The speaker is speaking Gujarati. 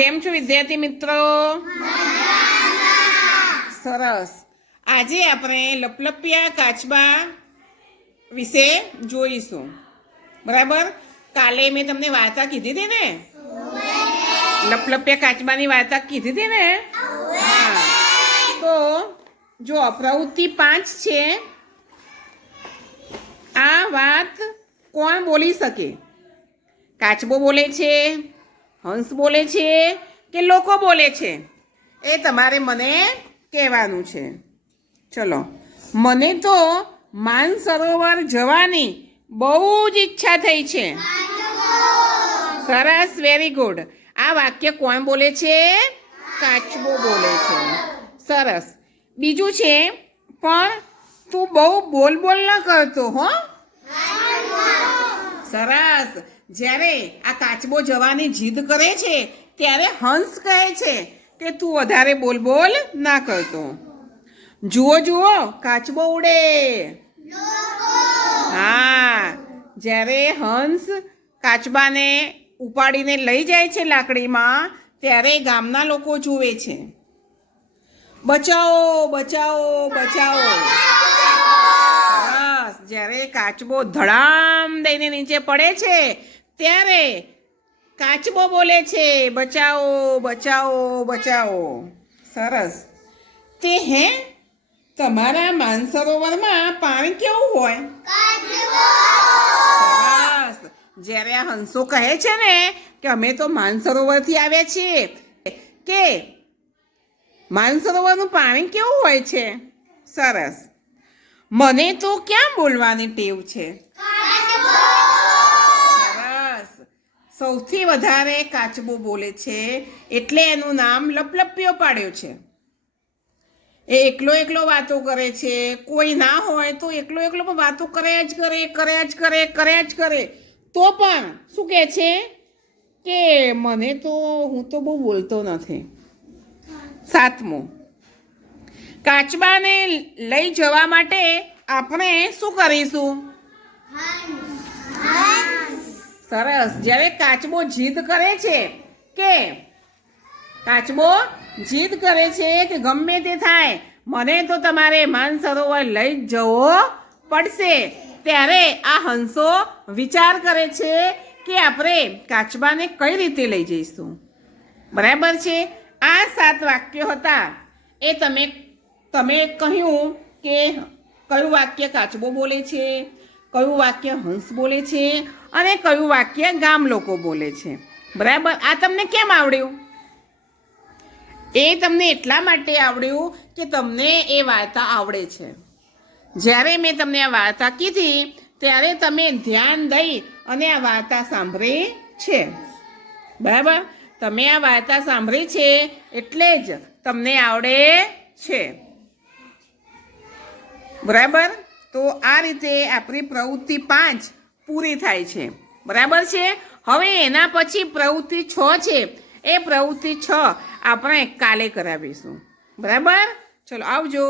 કેમ છો વિદ્યાર્થી મિત્રો? સરસ. આજે આપણે લપલપિયા કાચબા વિશે જોઈશું. બરાબર? કાલે મેં તમને વાર્તા કીધી હતી ને? લપલપિયા કાચબાની વાર્તા કીધી હતી ને? હા. તો જો, પ્રવૃત્તિ પાંચ છે. આ વાત કોણ બોલી શકે? કાચબો બોલે છે. હંસ બોલે છે કે લોકો બોલે છે? એ તમારે મને કહેવાનું છે. ચલો. મને તો માનસરોવર જવાની બહુ જ ઈચ્છા થઈ છે. સરસ વેરી ગુડ આ વાક્ય કોણ બોલે છે? કાચબો બોલે છે. સરસ. બીજું છે, પણ તું બહુ બોલ બોલ ન કરતો, હો. સરસ. જ્યારે આ કાચબો જવાની જીદ કરે છે, ત્યારે હંસ કહે છે કે તું વધારે બોલ બોલ ના કરતો. જુઓ જુઓ, કાચબો ઉડે. હા, જ્યારે હંસ કાચબાને ઉપાડીને લઈ જાય છે લાકડીમાં, ત્યારે ગામના લોકો જુએ છે. બચાવો બચાવો બચાવો. સરસ જ્યારે કાચબો ધડામ દઈને નીચે પડે છે ત્યારે કાચબો બોલે છે, બચાવો બચાવો બચાવો. સરસ. તે હે? તમારા માનસરોવરમાં પાણી કેવું હોય? સરસ. જ્યારે આ હંસો કહે છે ને કે અમે તો માનસરોવરથી આવ્યા છીએ, કે માનસરોવરનું પાણી કેવું હોય છે? સરસ. મને તો ક્યાં બોલવાની ટેવ છે સરસ સૌથી વધારે કાચબો બોલે છે એટલે એનું નામ લપલપિયો પાડ્યો છે. એ એકલો એકલો વાતો કરે છે, કોઈ ના હોય તો એકલો એકલો પણ વાતો કર્યા જ કરે કર્યા જ કરે કર્યા જ કરે. તો પણ શું કહે છે? કે મને તો, હું તો બહુ બોલતો નથી. સાતમો. કાચબાને લઈ જવા માટે આપણે શું કરીશું? સરસ. જ્યારે કાચબો જીદ કરે છે કે કાચબો જીદ કરે છે કે ગમે તે થાય, મને તો તમારે માનસરોવર લઈ જ જવો પડશે. ત્યારે આ હંસો વિચાર કરે છે કે આપણે કાચબાને કઈ રીતે લઈ જઈશું. બરાબર છે? આ સાત વાક્યો હતા. એ તમે તમે કહ્યું કે, કયું વાક્ય કાચબો બોલે છે? કયું વાક્ય હંસ બોલે છે અને કયું વાક્ય ગામ લોકો બોલે છે? બરાબર? આ તમને કેમ આવડ્યું? એ તમને એટલા માટે આવડ્યું કે તમને એ વાર્તા આવડે છે. જ્યારે મેં તમને આ વાર્તા કીધી, ત્યારે તમે ધ્યાન દઈ અને આ વાર્તા સાંભળી છે. બરાબર? તમે આ વાર્તા સાંભળી છે એટલે જ તમને આવડે છે. બરાબર? તો આ રીતે આપણી પ્રવૃત્તિ પાંચ પૂરી થાય છે. બરાબર છે? હવે એના પછી પ્રવૃત્તિ છ છે. એ પ્રવૃત્તિ છ આપણે કાલે કરાવીશું. બરાબર? ચલો આવજો.